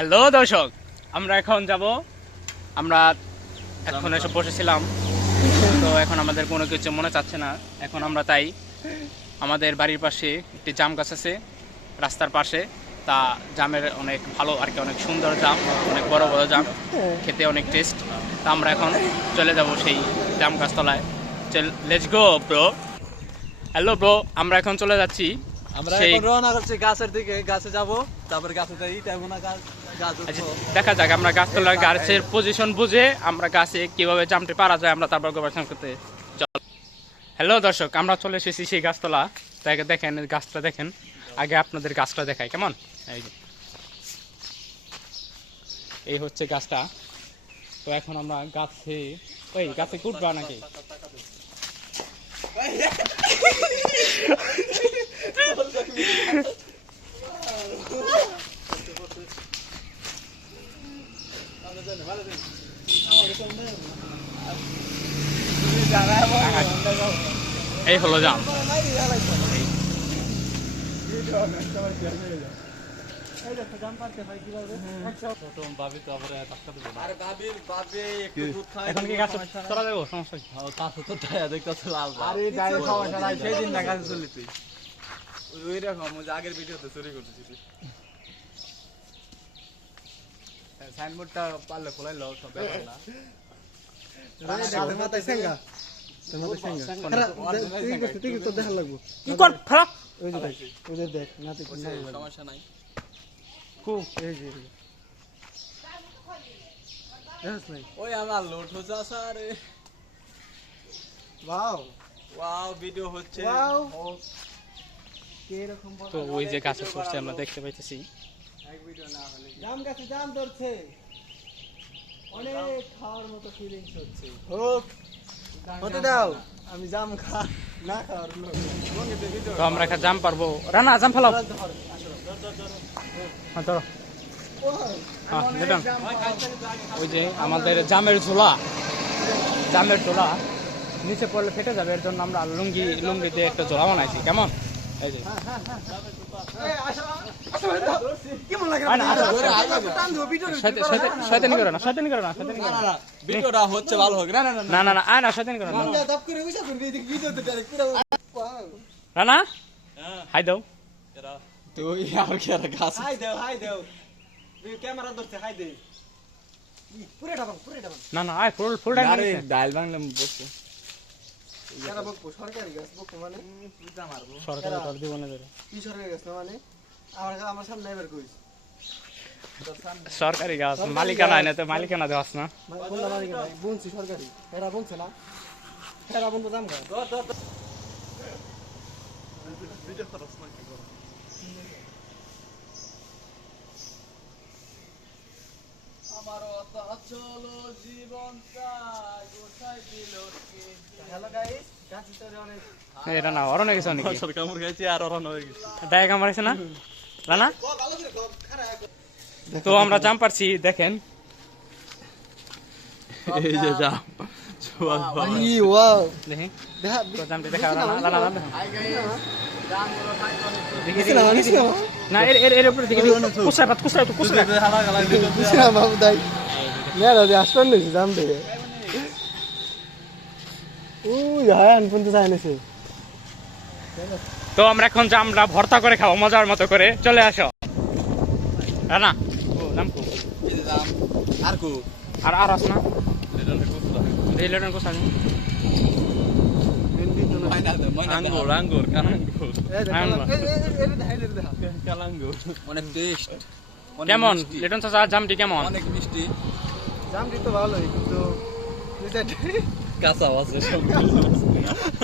Hello দর্শক, আমরা এখন যাব। আমরা এখন এসে বসেছিলাম, তো এখন আমাদের কোনো কিছু মনে চাচ্ছে না। এখন আমরা তাই আমাদের বাড়ির পাশে একটি জাম গাছ আছে রাস্তার পাশে, তা জামের অনেক ভালো আর কি, অনেক সুন্দর জাম, অনেক বড় বড় জাম, খেতে অনেক টেস্ট। তা আমরা এখন চলে যাব সেই জাম গাছতলায়। Let's go bro. Hello bro, আমরা এখন চলে যাচ্ছি। আমরা এখন রওনা করছি গাছের দিকে, গাছে যাব, তারপর গাছে যাই যাবো না গাছ দেখা যাক আমরা গাছতলার গাছের পজিশন বুঝে আমরা গাছে কিভাবে জামতে পারা যায় আমরা তারপর গবেষণা করতে চল। হ্যালো দর্শক, আমরা চলে এসেছি সেই গাছতলা। তাই দেখেন গাছটা, দেখেন আগে আপনাদের গাছটা দেখাই কেমন। এই হচ্ছে গাছটা। তো এখন আমরা গাছে গাছে উঠবা নাকি? এই হলো জাম। এখন কি গাছ চলা যাবো? সমস্যা আগের ভিডিওতে চুরি করতেছি। সাইনবোর্ডটা পারলে খোলাইলো সব ব্যাপার না। সমস্যা নাই। ওই আমার লোড হচ্ছে আরে ওয়াও ওয়াও ভিডিও হচ্ছে। তো ওই যে গাছে চড়ছে আমরা দেখতে পাইতেছি। জাম গাছে জাম ধরছে, অনেক খাওয়ার মতো ফিলিংস হচ্ছে। হতে দাও, আমি জাম না খাওয়ার লোক। তো আমরা একটা জাম পারবো। রানা জাম ফেলাও। ধরো। ওই যে আমাদের জামের ঝোলা, জামের ঝোলা নিচে পড়লে ফেটে যাবে, এর জন্য আমরা লুঙ্গি দিয়ে একটা ঝোলা বানাইছি কেমন। এই যে শয়তানি করো না, শয়তানি করো না, শয়তানি করো না। ভিডিওটা হচ্ছে ভালো হোক। না না না না না, আয় না, শয়তানি করো না। রানা হাই দাও। তুই আর কি আর গাছ হাই দাও, হাই দাও। ক্যামেরা ধরছে, হাই দে। পুরোটা বাং, পুরোটা বাং। না না, আয় ফুল ডাইল। আরে ডাইল বাংলাম বসে। কেন বকবো? সরকারি গাছ বকবো মানে বুঝা মারবো। সরকারি তোর দিব না ধরে। কি সরকারি গাছ না মানে? আমার সামনে এবার কইস। সরকারি গাছ মালিকানা না, তো মালিকানা দেওয়াস না। কোন মালিকানা? বুনছি সরকারি। এরা বুনছে না? এরা বুনতো দাম গাছ। ভিডিও করছ না কি করো? আমার চলো জীবনটা গোছাই দিল কে। হ্যালো গাইস, গাছ তো অনেক এটা না অরণ গেছে নাকি? সরকার মুর গাইছে আর অরণ হয়ে গেছে। ডায়গা মারছে না রানা? তো আমরা জাম পারছি, দেখেন এই যে জাম। ই ওয়াও, দেখেন দেখা তো জামতে দেখা রানা রানা দেখেন। দেখি না এর উপরে দেখি কুসা বাবু দাই মেরা যে আসন নেই জাম দে। ওই হায়ান পর্যন্ত যাইনেছে। তো আমরা এখন জামরা ভর্তা করে খাবো মজার মতো করে। চলে আসো রানা। ও জাম কো এই যে জাম আর কো আর আস না রেলন কোসা নি আঙ্গুর আঙ্গুর কানাঙ্গুর কালাঙ্গুর অনেক টেস্ট। কেমন লিটন চাচা জামটি কেমন? অনেক মিষ্টি। জামটি তো ভালোই, কিন্তু কাঁচা আছে।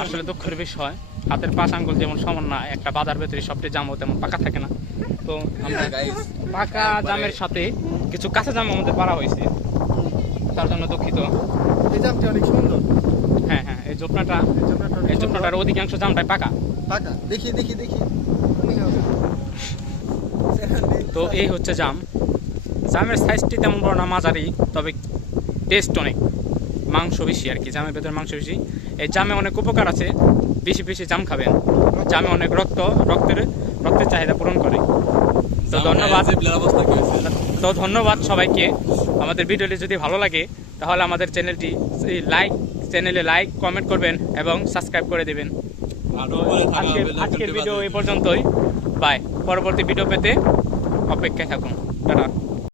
আসলে দুঃখের বিষয়, হাতের 5 আঙ্গুল যেমন সমান না, একটা বাজার ভেতরে সবটি জামও তেমন পাকা থাকে না। তো আমরা পাকা জামের সাথে কিছু কাঁচা জাম আমাদের পারা হয়েছে, তার জন্য দুঃখিত। এই জামটি অনেক সুন্দর। হ্যাঁ হ্যাঁ, এই জোপনাটার অধিকাংশ জামটাই পাকা। দেখি তো এই হচ্ছে জাম। জামের সাইজটি তেমন বড় না, মাঝারি, তবে টেস্ট অনেক, মাংস বেশি আর কি, জামের ভেতরে মাংস বেশি। এই জামে অনেক উপকার আছে, বেশি বেশি জাম খাবেন। জামে অনেক রক্তের চাহিদা পূরণ করে। তো ধন্যবাদ। তো ধন্যবাদ সবাইকে। আমাদের ভিডিওটি যদি ভালো লাগে তাহলে আমাদের চ্যানেলে লাইক কমেন্ট করবেন এবং সাবস্ক্রাইব করে দেবেন। তো আজকের ভিডিও এই পর্যন্তই। বাই। পরবর্তী ভিডিও পেতে অপেক্ষায় থাকুন। টাটা।